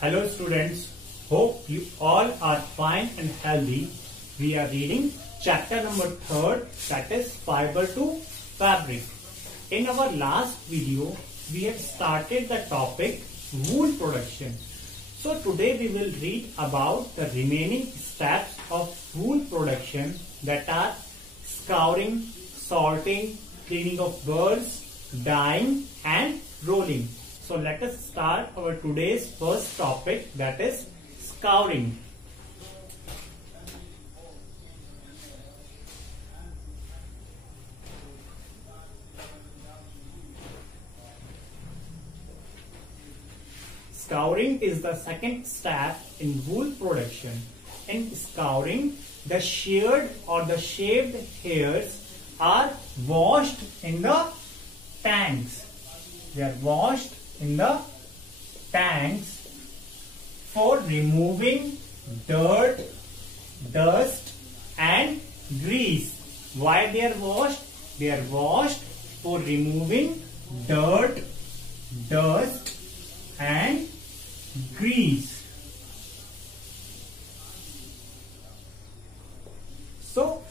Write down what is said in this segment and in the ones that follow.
Hello students, hope you all are fine and healthy. We are reading chapter number 3, that is fiber to fabric. In our last video, we have started the topic wool production. So today we will read about the remaining steps of wool production, that are scouring, sorting, cleaning of birds, dyeing and rolling. So let us start our today's first topic, that is scouring. Scouring is the second step in wool production. In scouring, the sheared or the shaved hairs are washed in the tanks. They are washed in the tanks for removing dirt, dust and grease. Why they are washed? They are washed for removing dirt, dust and grease. So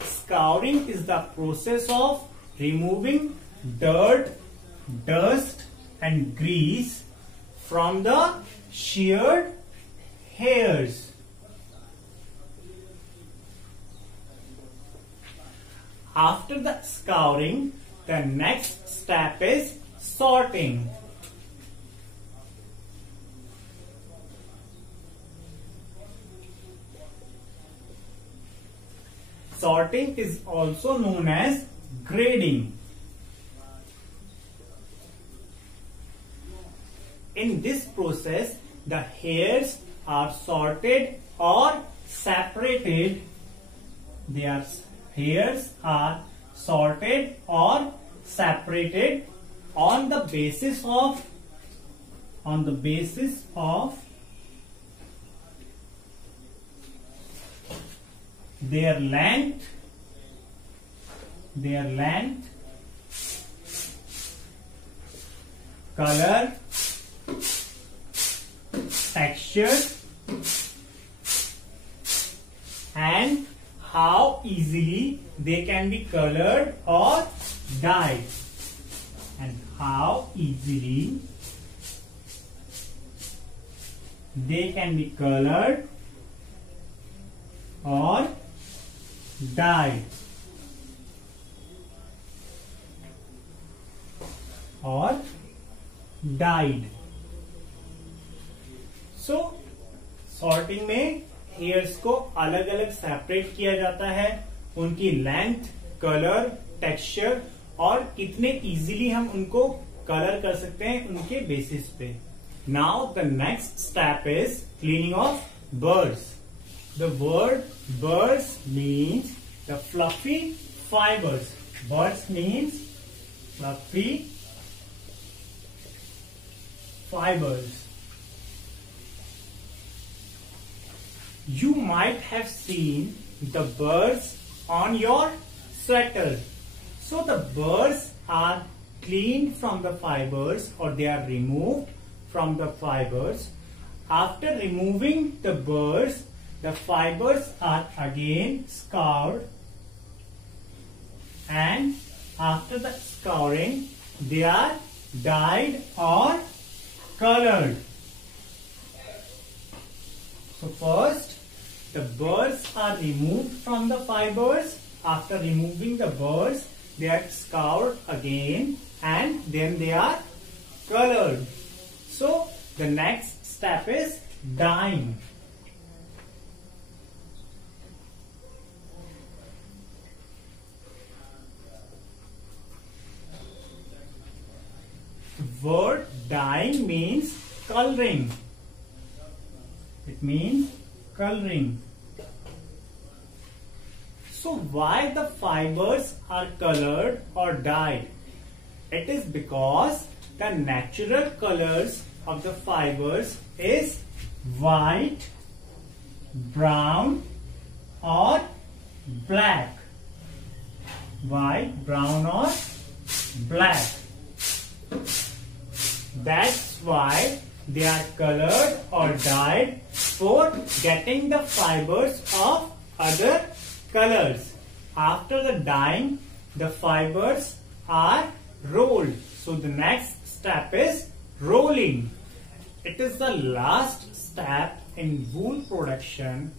scouring is the process of removing dirt, dust and grease from the sheared hairs. After the scouring, the next step is sorting. Sorting is also known as grading. In this process, the hairs are sorted or separated. Their hairs are sorted or separated on the basis of their length, color, texture and how easily they can be colored or dyed. So sorting में hairs को अलग अलग separate किया जाता है, उनकी length, colour, texture और कितने इजीली हम उनको कलर कर सकते हैं उनके बेसिस पे. Now the next step is cleaning of birds. The word birds means the fluffy fibres. Birds means fluffy fibers. You might have seen the birds on your sweater. So the birds are cleaned from the fibers, or they are removed from the fibers. After removing the birds, the fibers are again scoured, and after the scouring, they are dyed or colored. So first, the birds are removed from the fibers. After removing the birds, they are scoured again and then they are colored. So the next step is dyeing. The word dyeing means coloring. It means coloring. So why the fibers are colored or dyed? It is because the natural colors of the fibers is white, brown or black. White, brown or black. That's why they are colored or dyed for getting the fibers of other colors. After the dyeing, the fibers are rolled. So the next step is rolling. It is the last step in wool production.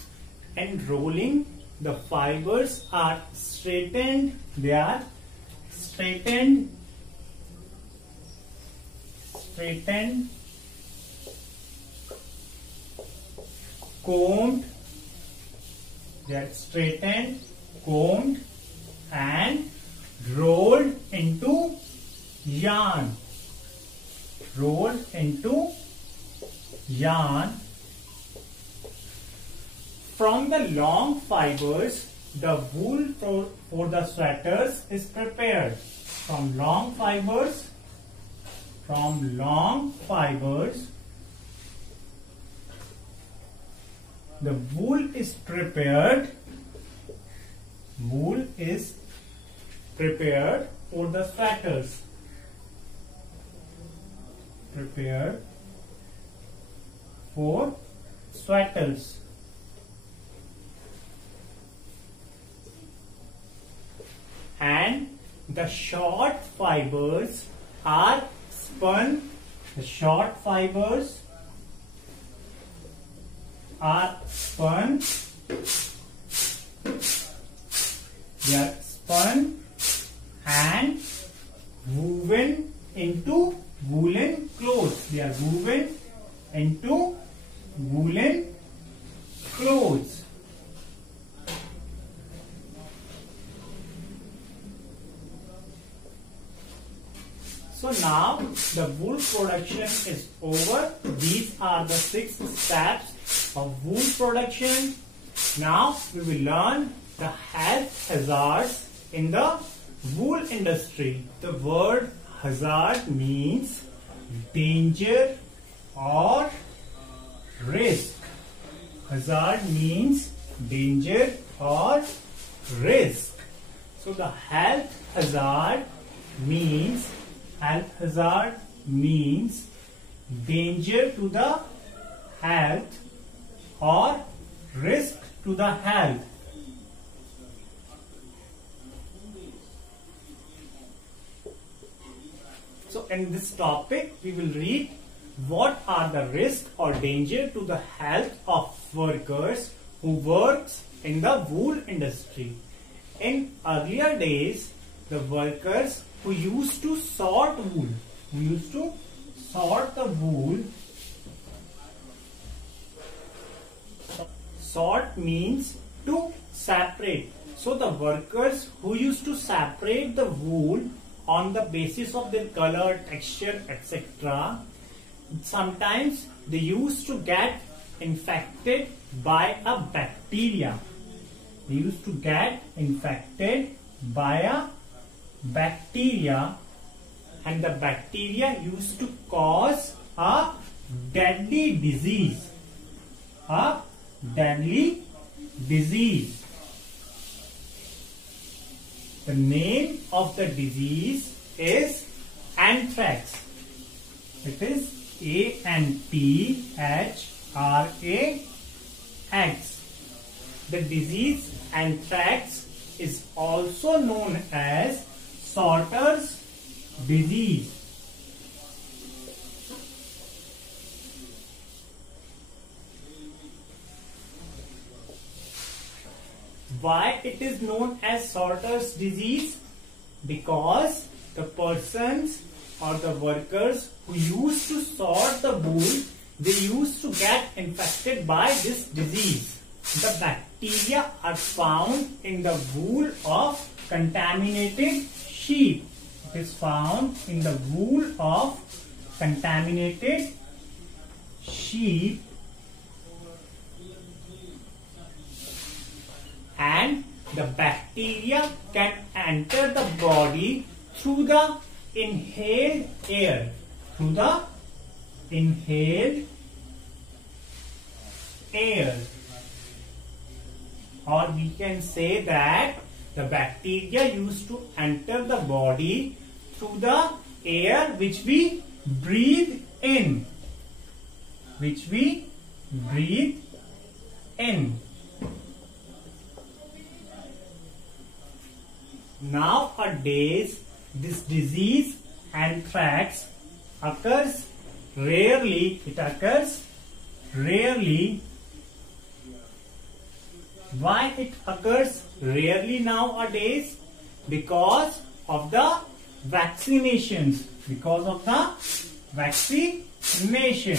And rolling, the fibers are straightened. They are straightened, combed. They are straightened, combed, and rolled into yarn. Rolled into yarn. From the long fibers, the wool for the sweaters is prepared. From long fibers, the wool is prepared. Wool is prepared for the sweaters. Prepared for sweaters. And the short fibers are spun. The short fibers are spun. They are spun and woven into woolen clothes. They are woven into woolen clothes. So now the wool production is over. These are the 6 steps of wool production. Now we will learn the health hazards in the wool industry. The word hazard means danger or risk. Hazard means danger or risk. So the health hazard means danger to the health or risk to the health. So in this topic we will read what are the risks or danger to the health of workers who works in the wool industry. In earlier days, the workers who used to sort wool, sort means to separate. So the workers who used to separate the wool on the basis of their color, texture, etc. sometimes they used to get infected by a bacteria. They used to get infected by a bacteria, and the bacteria used to cause a deadly disease. The name of the disease is anthrax. It is anthrax. The disease anthrax is also known as sorter's disease. Why it is known as sorter's disease? Because the persons or the workers who used to sort the wool, they used to get infected by this disease. The bacteria are found in the wool of contaminated sheep. It is found in the wool of contaminated sheep, and the bacteria can enter the body through the inhaled air. Or we can say that the bacteria used to enter the body through the air which we breathe in. which we breathe in. Nowadays, this disease anthrax occurs rarely. It occurs rarely. Why it occurs rarely nowadays? Because of the vaccinations. Because of the vaccination.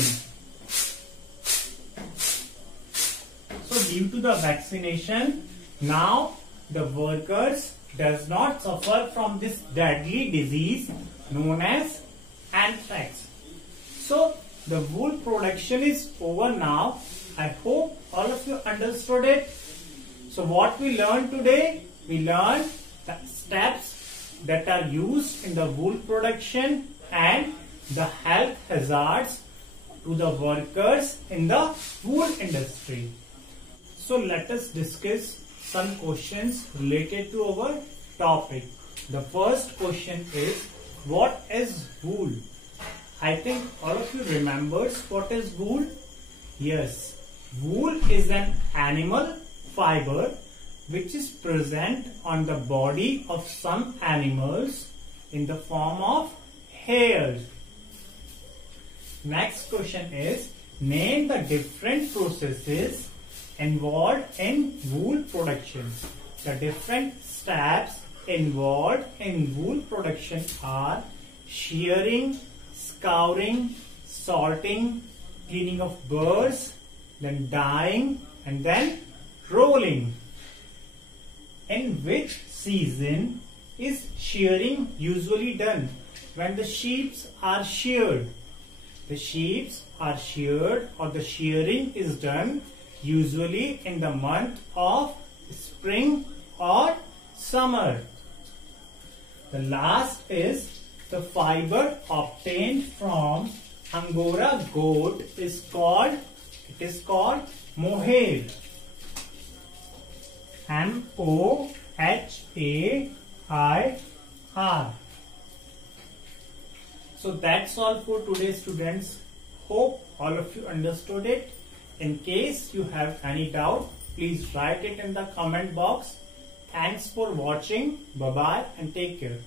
So due to the vaccination, now the workers does not suffer from this deadly disease known as anthrax. So the wool production is over now. I hope all of you understood it. So what we learned today? We learned the steps that are used in the wool production and the health hazards to the workers in the wool industry. So let us discuss some questions related to our topic. The first question is, what is wool? I think all of you remembers what is wool. Yes, wool is an animal fiber which is present on the body of some animals in the form of hairs. Next question is, name the different processes involved in wool production. The different steps involved in wool production are shearing, scouring, salting, cleaning of burrs, then dyeing, and then rolling. In which season is shearing usually done? When the sheep are sheared. The sheep are sheared, or the shearing is done usually in the month of spring or summer. The last is, the fiber obtained from Angora goat is called mohair. M-O-H-A-I-R. So that's all for today, students. Hope all of you understood it. In case you have any doubt, please write it in the comment box. Thanks for watching. Bye bye and take care.